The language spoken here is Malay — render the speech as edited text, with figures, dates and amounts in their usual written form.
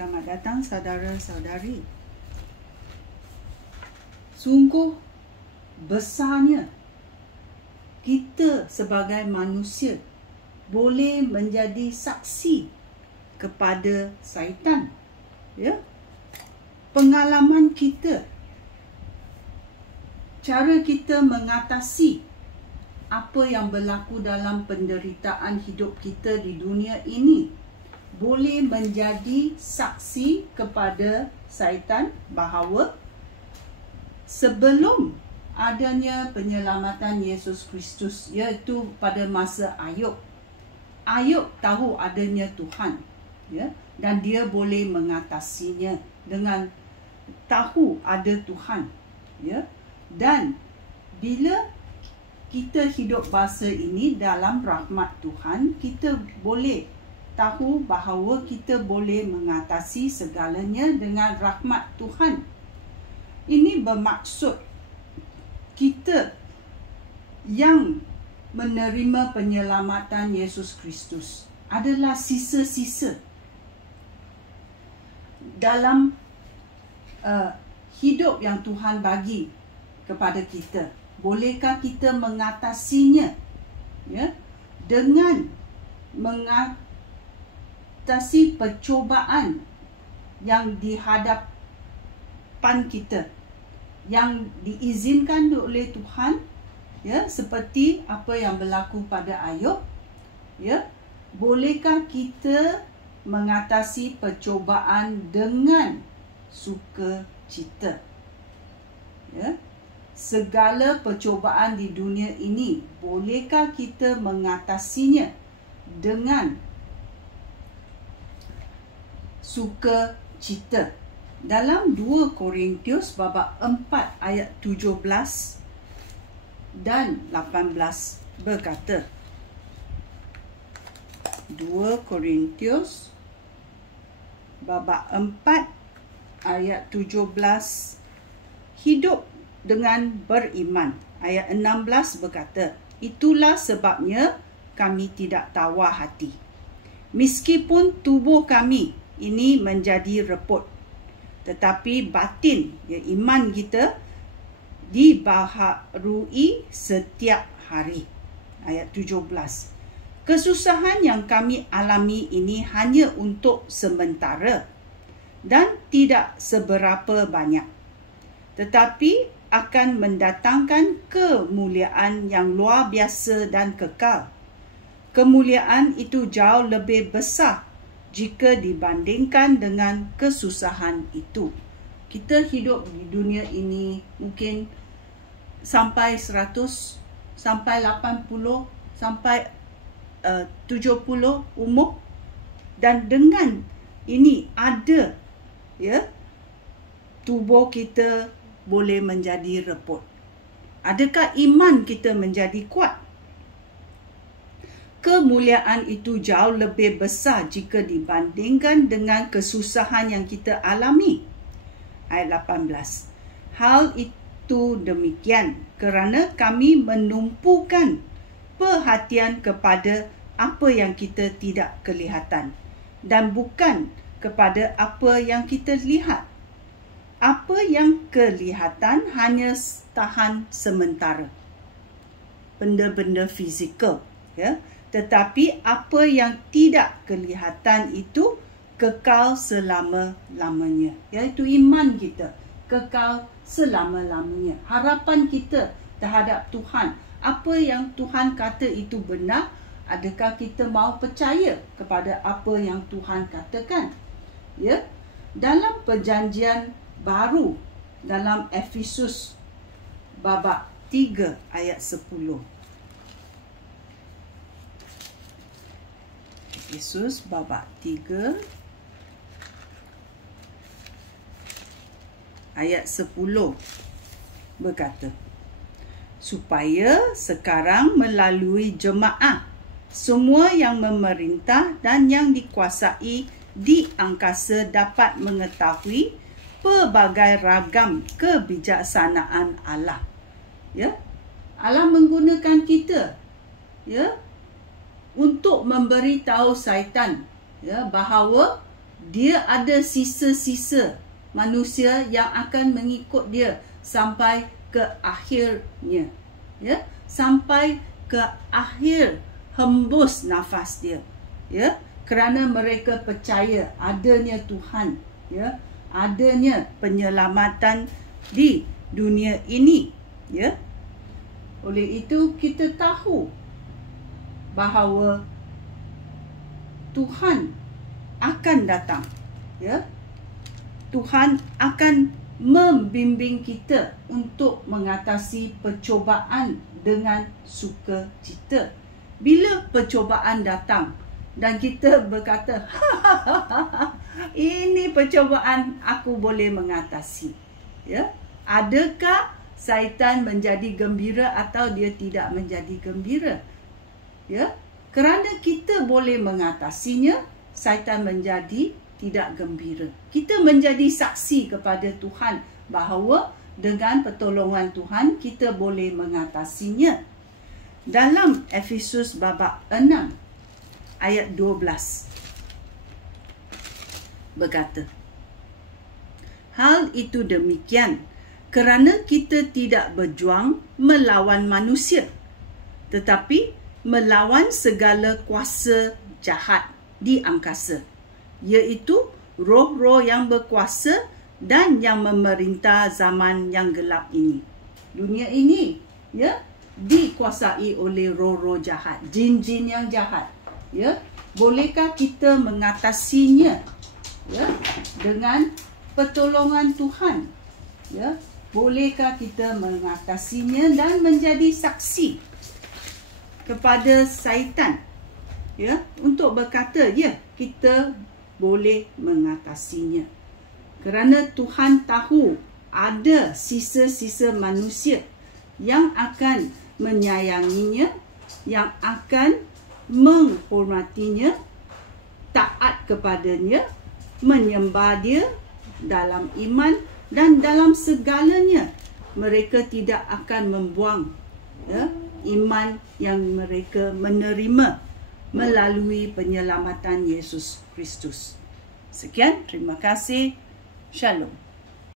Selamat datang saudara-saudari. Sungguh besarnya kita sebagai manusia boleh menjadi saksi kepada syaitan. Ya. Pengalaman kita, cara kita mengatasi apa yang berlaku dalam penderitaan hidup kita di dunia ini boleh menjadi saksi kepada syaitan bahawa sebelum adanya penyelamatan Yesus Kristus, iaitu pada masa Ayub tahu adanya Tuhan, ya, dan dia boleh mengatasinya dengan tahu ada Tuhan, ya. Dan bila kita hidup masa ini dalam rahmat Tuhan, kita boleh tahu bahawa kita boleh mengatasi segalanya dengan rahmat Tuhan. Ini bermaksud kita yang menerima penyelamatan Yesus Kristus adalah sisa-sisa dalam hidup yang Tuhan bagi kepada kita. Bolehkah kita mengatasinya, ya, dengan mengatasi percubaan yang dihadapan kita, yang diizinkan oleh Tuhan, ya, seperti apa yang berlaku pada Ayub, ya. Bolehkah kita mengatasi percubaan dengan sukacita, ya? Segala percubaan di dunia ini, bolehkah kita mengatasinya dengan sukacita? Dalam 2 Korintius babak 4 ayat 17 dan 18 berkata, 2 Korintius babak 4 ayat 17, hidup dengan beriman. Ayat 16 berkata, itulah sebabnya kami tidak tawar hati. Meskipun tubuh kami ini menjadi reput, tetapi batin, ya, iman kita dibaharui setiap hari. Ayat 17. Kesusahan yang kami alami ini hanya untuk sementara dan tidak seberapa banyak, tetapi akan mendatangkan kemuliaan yang luar biasa dan kekal. Kemuliaan itu jauh lebih besar jika dibandingkan dengan kesusahan itu. Kita hidup di dunia ini mungkin sampai 100, sampai 80, sampai 70 umur, dan dengan ini ada, ya, tubuh kita boleh menjadi reput. Adakah iman kita menjadi kuat? Kemuliaan itu jauh lebih besar jika dibandingkan dengan kesusahan yang kita alami. Ayat 18. Hal itu demikian kerana kami menumpukan perhatian kepada apa yang kita tidak kelihatan dan bukan kepada apa yang kita lihat. Apa yang kelihatan hanya tahan sementara, benda-benda fizikal, ya. Tetapi apa yang tidak kelihatan itu kekal selama-lamanya, iaitu iman kita kekal selama-lamanya. Harapan kita terhadap Tuhan, apa yang Tuhan kata itu benar, adakah kita mahu percaya kepada apa yang Tuhan katakan? Ya, dalam perjanjian baru, dalam Efesus babak 3 ayat 10. Efesus babak 3 ayat 10 berkata, supaya sekarang melalui jemaah semua yang memerintah dan yang dikuasai di angkasa dapat mengetahui pelbagai ragam kebijaksanaan Allah. Ya, Allah menggunakan kita, ya, untuk memberitahu syaitan, ya, bahawa dia ada sisa-sisa manusia yang akan mengikut dia sampai ke akhirnya, ya, sampai ke akhir hembus nafas dia, ya, kerana mereka percaya adanya Tuhan, ya, adanya penyelamatan di dunia ini, ya. Oleh itu kita tahu bahawa Tuhan akan datang, ya. Tuhan akan membimbing kita untuk mengatasi percobaan dengan sukacita. Bila percobaan datang dan kita berkata, ini percobaan aku boleh mengatasi, ya. Adakah syaitan menjadi gembira atau dia tidak menjadi gembira? Ya, kerana kita boleh mengatasinya, syaitan menjadi tidak gembira. Kita menjadi saksi kepada Tuhan bahawa dengan pertolongan Tuhan kita boleh mengatasinya. Dalam Efesus babak 6 ayat 12 berkata, hal itu demikian kerana kita tidak berjuang melawan manusia, tetapi melawan segala kuasa jahat di angkasa, iaitu roh-roh yang berkuasa dan yang memerintah zaman yang gelap ini. Dunia ini, ya, dikuasai oleh roh-roh jahat, jin-jin yang jahat, ya. Bolehkah kita mengatasinya, ya, dengan pertolongan Tuhan, ya? Bolehkah kita mengatasinya dan menjadi saksi kepada syaitan, ya, untuk berkata, ya, kita boleh mengatasinya. Kerana Tuhan tahu ada sisa-sisa manusia yang akan menyayanginya, yang akan menghormatinya, taat kepadanya, menyembah dia dalam iman dan dalam segalanya. Mereka tidak akan membuang, ya, iman yang mereka menerima melalui penyelamatan Yesus Kristus. Sekian, terima kasih. Shalom.